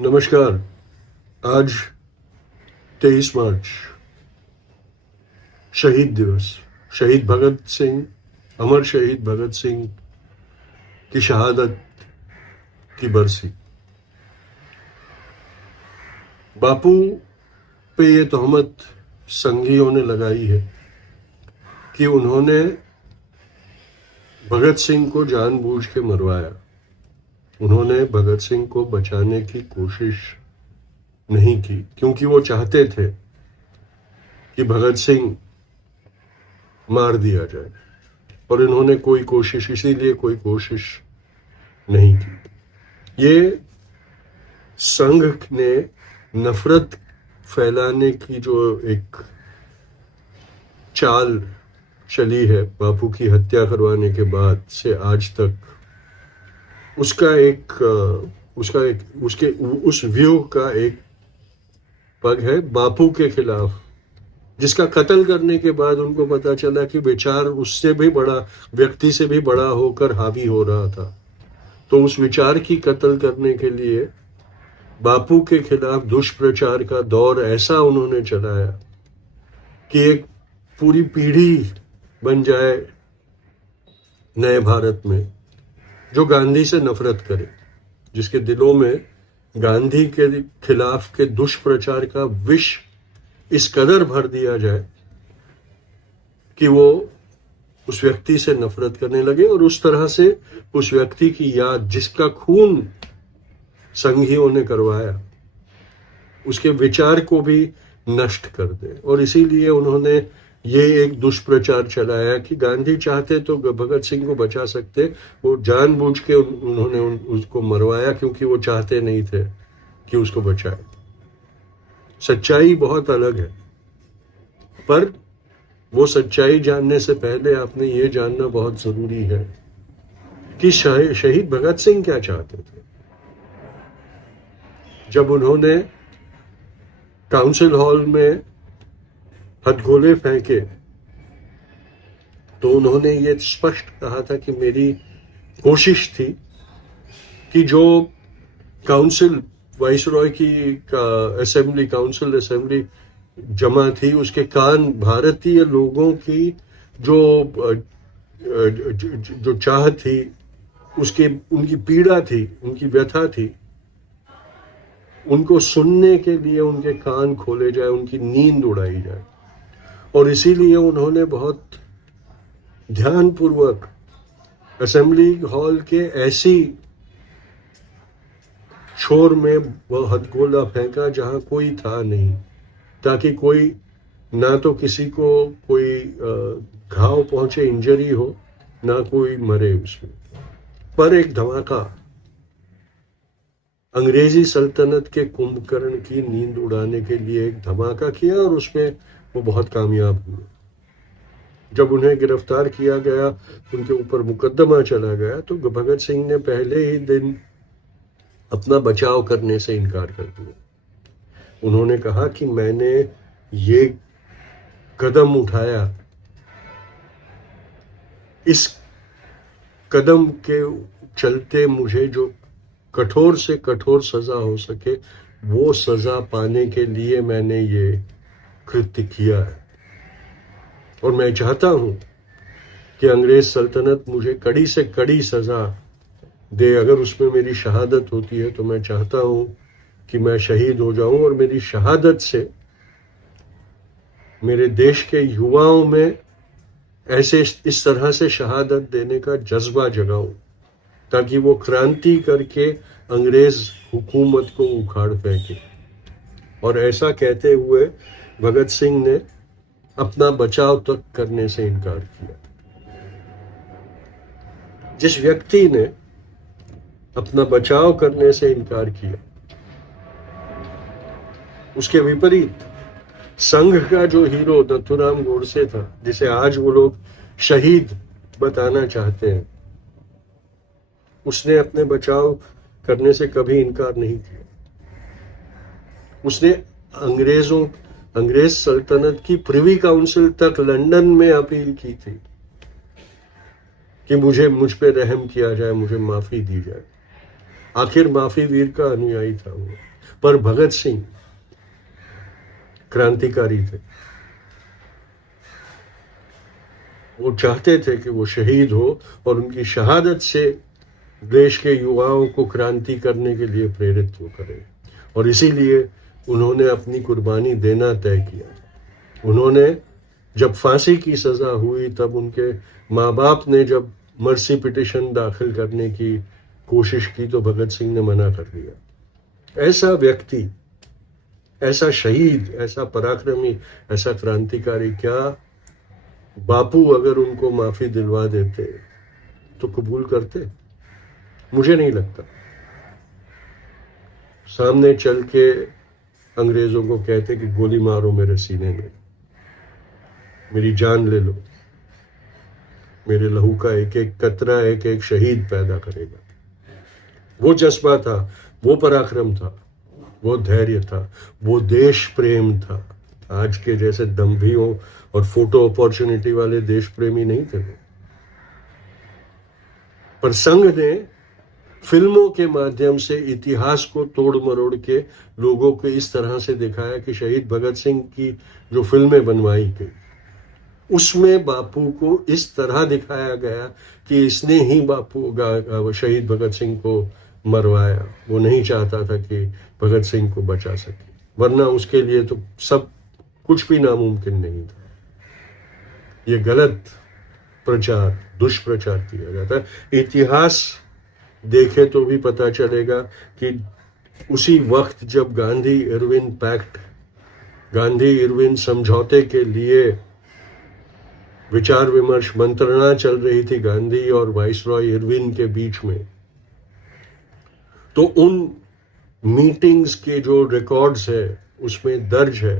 नमस्कार। आज 23 मार्च शहीद दिवस, शहीद भगत सिंह, अमर शहीद भगत सिंह की शहादत की बरसी। बापू पे ये तोहमत संघियों ने लगाई है कि उन्होंने भगत सिंह को जानबूझ के मरवाया। उन्होंने भगत सिंह को बचाने की कोशिश नहीं की क्योंकि वो चाहते थे कि भगत सिंह मार दिया जाए, और इन्होंने इसीलिए कोई कोशिश नहीं की। ये संघ ने नफरत फैलाने की जो एक चाल चली है बापू की हत्या करवाने के बाद से आज तक, उस व्यूह का एक पग है बापू के खिलाफ, जिसका कत्ल करने के बाद उनको पता चला कि विचार उससे भी बड़ा, व्यक्ति से भी बड़ा होकर हावी हो रहा था। तो उस विचार की कत्ल करने के लिए बापू के खिलाफ दुष्प्रचार का दौर ऐसा उन्होंने चलाया कि एक पूरी पीढ़ी बन जाए नए भारत में जो गांधी से नफरत करे, जिसके दिलों में गांधी के खिलाफ के दुष्प्रचार का विष इस कदर भर दिया जाए कि वो उस व्यक्ति से नफरत करने लगे और उस तरह से उस व्यक्ति की याद, जिसका खून संघियों ने करवाया, उसके विचार को भी नष्ट कर दे। और इसीलिए उन्होंने ये एक दुष्प्रचार चलाया कि गांधी चाहते तो भगत सिंह को बचा सकते, वो जानबूझ के उन्होंने उसको मरवाया क्योंकि वो चाहते नहीं थे कि उसको बचाए। सच्चाई बहुत अलग है, पर वो सच्चाई जानने से पहले आपने ये जानना बहुत जरूरी है कि शहीद भगत सिंह क्या चाहते थे। जब उन्होंने काउंसिल हॉल में हथगोले फेंके तो उन्होंने ये स्पष्ट कहा था कि मेरी कोशिश थी कि जो काउंसिल वाइसरॉय की काउंसिल असेंबली जमा थी, उसके कान भारतीय लोगों की जो चाह थी, उनकी पीड़ा थी, उनकी व्यथा थी, उनको सुनने के लिए उनके कान खोले जाए, उनकी नींद उड़ाई जाए। और इसीलिए उन्होंने बहुत ध्यानपूर्वक असेंबली हॉल के ऐसी छोर में वह हथगोला फेंका जहां कोई था नहीं, ताकि कोई ना तो किसी को कोई घाव पहुंचे, इंजरी हो, ना कोई मरे उसमें। पर एक धमाका अंग्रेजी सल्तनत के कुंभकर्ण की नींद उड़ाने के लिए एक धमाका किया और उसमें वो बहुत कामयाब हुए। जब उन्हें गिरफ्तार किया गया, उनके ऊपर मुकदमा चला गया, तो भगत सिंह ने पहले ही दिन अपना बचाव करने से इनकार कर दिया। उन्होंने कहा कि मैंने ये कदम उठाया, इस कदम के चलते मुझे जो कठोर से कठोर सजा हो सके वो सजा पाने के लिए मैंने ये कृत्य किया है। और मैं चाहता हूं कि अंग्रेज सल्तनत मुझे कड़ी से कड़ी सजा दे। अगर उसमें मेरी शहादत होती है तो मैं चाहता हूं कि मैं शहीद हो जाऊं और मेरी शहादत से मेरे देश के युवाओं में इस तरह से शहादत देने का जज्बा जगाऊं, ताकि वो क्रांति करके अंग्रेज हुकूमत को उखाड़ फेंके। और ऐसा कहते हुए भगत सिंह ने अपना बचाव तक करने से इनकार किया। जिस व्यक्ति ने अपना बचाव करने से इनकार किया, उसके विपरीत संघ का जो हीरो नथुराम गोडसे था, जिसे आज वो लोग शहीद बताना चाहते हैं, उसने अपने बचाव करने से कभी इनकार नहीं किया। उसने अंग्रेज सल्तनत की प्रिवी काउंसिल तक लंदन में अपील की थी कि मुझ पे रहम किया जाए, मुझे माफी दी जाए। आखिर माफी वीर का अनुयायी था वो। पर भगत सिंह क्रांतिकारी थे। वो चाहते थे कि वो शहीद हो और उनकी शहादत से देश के युवाओं को क्रांति करने के लिए प्रेरित वो करें, और इसीलिए उन्होंने अपनी कुर्बानी देना तय किया। उन्होंने जब फांसी की सजा हुई तब उनके माँ बाप ने जब मर्सी पिटिशन दाखिल करने की कोशिश की तो भगत सिंह ने मना कर दिया। ऐसा व्यक्ति, ऐसा शहीद, ऐसा पराक्रमी, ऐसा क्रांतिकारी, क्या बापू अगर उनको माफी दिलवा देते तो कबूल करते? मुझे नहीं लगता। सामने चल के अंग्रेजों को कहते कि गोली मारो मेरे सीने में, मेरी जान ले लो, मेरे लहू का एक एक कतरा एक एक शहीद पैदा करेगा। वो जज्बा था, वो पराक्रम था, वो धैर्य था, वो देश प्रेम था। आज के जैसे दम्भियों और फोटो अपॉर्चुनिटी वाले देश प्रेमी नहीं थे वो। पर संघ ने फिल्मों के माध्यम से इतिहास को तोड़ मरोड़ के लोगों को इस तरह से दिखाया कि शहीद भगत सिंह की जो फिल्में बनवाई गई उसमें बापू को इस तरह दिखाया गया कि इसने ही बापू शहीद भगत सिंह को मरवाया। वो नहीं चाहता था कि भगत सिंह को बचा सके, वरना उसके लिए तो सब कुछ भी नामुमकिन नहीं था। ये गलत प्रचार, दुष्प्रचार किया जाता है। इतिहास देखे तो भी पता चलेगा कि उसी वक्त जब Gandhi Irwin pact, Gandhi Irwin समझौते के लिए विचार विमर्श, मंत्रणा चल रही थी गांधी और वाइसरॉय इरविन के बीच में, तो उन मीटिंग्स के जो रिकॉर्ड्स है उसमें दर्ज है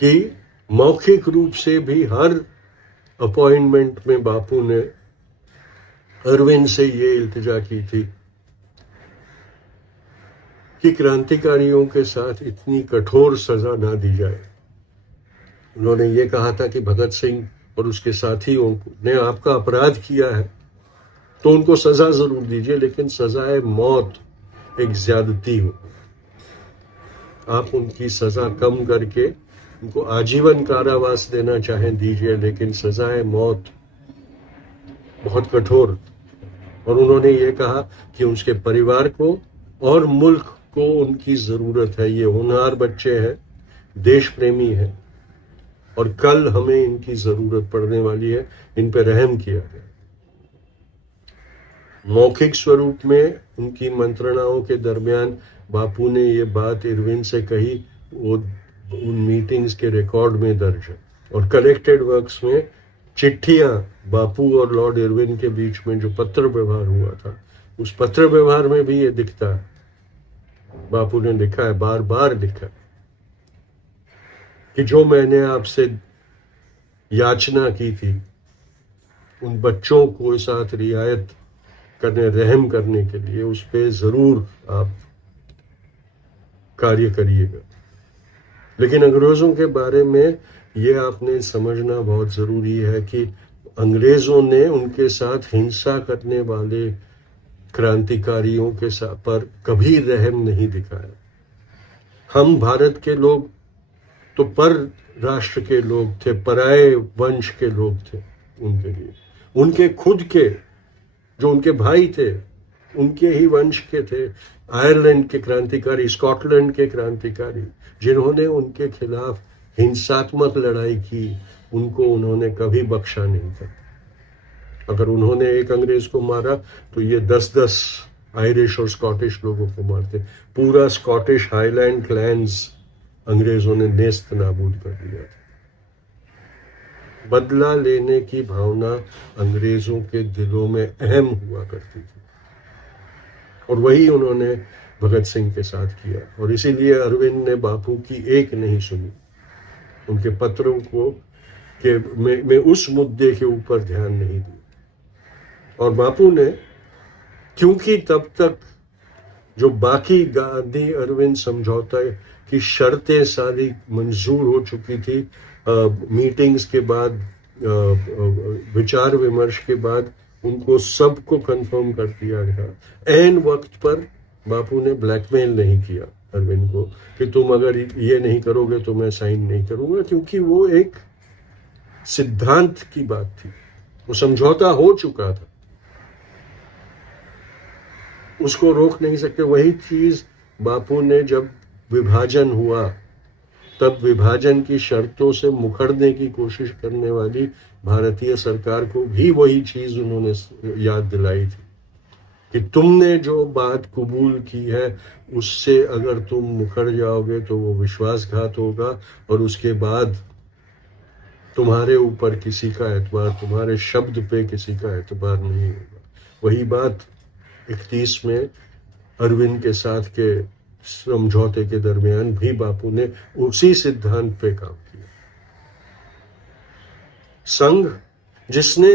कि मौखिक रूप से भी हर अपॉइंटमेंट में बापू ने इरविन से ये इल्तिजा की थी कि क्रांतिकारियों के साथ इतनी कठोर सजा ना दी जाए। उन्होंने ये कहा था कि भगत सिंह और उसके साथियों ने आपका अपराध किया है तो उनको सजा जरूर दीजिए, लेकिन सजाए मौत एक ज्यादती हो। आप उनकी सजा कम करके उनको आजीवन कारावास देना चाहें दीजिए, लेकिन सजाए मौत बहुत कठोर। और उन्होंने ये कहा कि उसके परिवार को और मुल्क को उनकी जरूरत है। ये होनहार बच्चे हैं, देश प्रेमी हैं, और कल हमें इनकी जरूरत पड़ने वाली है। इन पर रहम किया गया। मौखिक स्वरूप में उनकी मंत्रणाओं के दरमियान बापू ने ये बात इरविन से कही, वो उन मीटिंग्स के रिकॉर्ड में दर्ज है। और कलेक्टेड वर्क्स में चिट्ठियां बापू और लॉर्ड इरविन के बीच में जो पत्र व्यवहार हुआ था, उस पत्र व्यवहार में भी ये दिखता है। बापू ने लिखा है, बार बार लिखा है कि जो मैंने आपसे याचना की थी उन बच्चों को साथ रियायत करने, रहम करने के लिए, उस पे जरूर आप कार्य करिएगा। लेकिन अंग्रेजों के बारे में ये आपने समझना बहुत जरूरी है कि अंग्रेजों ने उनके साथ हिंसा करने वाले क्रांतिकारियों के साथ पर कभी रहम नहीं दिखाया। हम भारत के लोग तो पर राष्ट्र के लोग थे, पराये वंश के लोग थे। उनके लिए उनके खुद के जो उनके भाई थे उनके ही वंश के थे। आयरलैंड के क्रांतिकारी, स्कॉटलैंड के क्रांतिकारी, जिन्होंने उनके खिलाफ हिंसात्मक लड़ाई की, उनको उन्होंने कभी बख्शा नहीं था। अगर उन्होंने एक अंग्रेज को मारा तो ये 10-10 आयरिश और स्कॉटिश लोगों को मारते। पूरा स्कॉटिश हाईलैंड क्लैंस अंग्रेजों ने नेस्त नाबूद कर दिया था। बदला लेने की भावना अंग्रेजों के दिलों में अहम हुआ करती थी, और वही उन्होंने भगत सिंह के साथ किया। और इसीलिए अरविंद ने बापू की एक नहीं सुनी, उनके पत्रों को के में उस मुद्दे के ऊपर ध्यान नहीं दिया। और बापू ने, क्योंकि तब तक जो बाकी गांधी अरविंद समझौता की शर्तें सारी मंजूर हो चुकी थी, मीटिंग्स के बाद, विचार विमर्श के बाद उनको सबको कंफर्म कर दिया गया। ऐन वक्त पर बापू ने ब्लैकमेल नहीं किया अरविंद को कि तुम अगर ये नहीं करोगे तो मैं साइन नहीं करूंगा, क्योंकि वो एक सिद्धांत की बात थी, वो समझौता हो चुका था, उसको रोक नहीं सकते। वही चीज बापू ने जब विभाजन हुआ तब विभाजन की शर्तों से मुकरने की कोशिश करने वाली भारतीय सरकार को भी वही चीज उन्होंने याद दिलाई थी कि तुमने जो बात कबूल की है उससे अगर तुम मुकर जाओगे तो वो विश्वासघात होगा, और उसके बाद तुम्हारे ऊपर किसी का एतबार, तुम्हारे शब्द पे किसी का एतबार नहीं होगा। वही बात 31 में अरविंद के साथ के समझौते के दरमियान भी बापू ने उसी सिद्धांत पे काम किया। संघ जिसने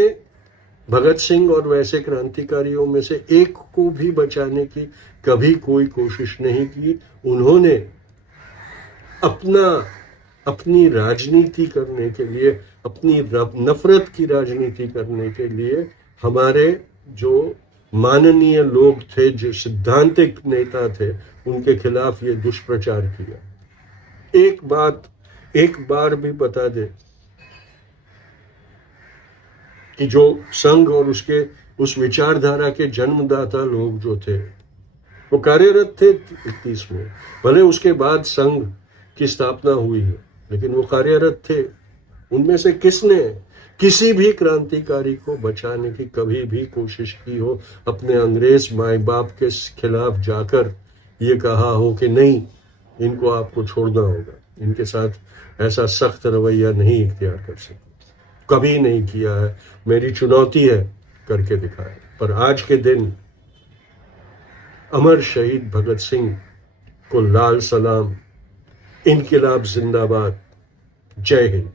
भगत सिंह और वैसे क्रांतिकारियों में से एक को भी बचाने की कभी कोई कोशिश नहीं की, उन्होंने अपनी राजनीति करने के लिए, अपनी नफरत की राजनीति करने के लिए बारे जो माननीय लोग थे, जो सिद्धांतिक नेता थे, उनके खिलाफ ये दुष्प्रचार किया। एक बार भी बता दे कि जो संघ और उसके उस विचारधारा के जन्मदाता लोग जो थे वो कार्यरत थे 31 में, भले उसके बाद संघ की स्थापना हुई है, लेकिन वो कार्यरत थे। उनमें से किसने किसी भी क्रांतिकारी को बचाने की कभी भी कोशिश की हो, अपने अंग्रेज माए बाप के खिलाफ जाकर ये कहा हो कि नहीं, इनको आपको छोड़ना होगा, इनके साथ ऐसा सख्त रवैया नहीं इख्तियार कर सकते, कभी नहीं किया है, मेरी चुनौती है, करके दिखाया। पर आज के दिन अमर शहीद भगत सिंह को लाल सलाम, इनकिलाब जिंदाबाद, जय हिंद।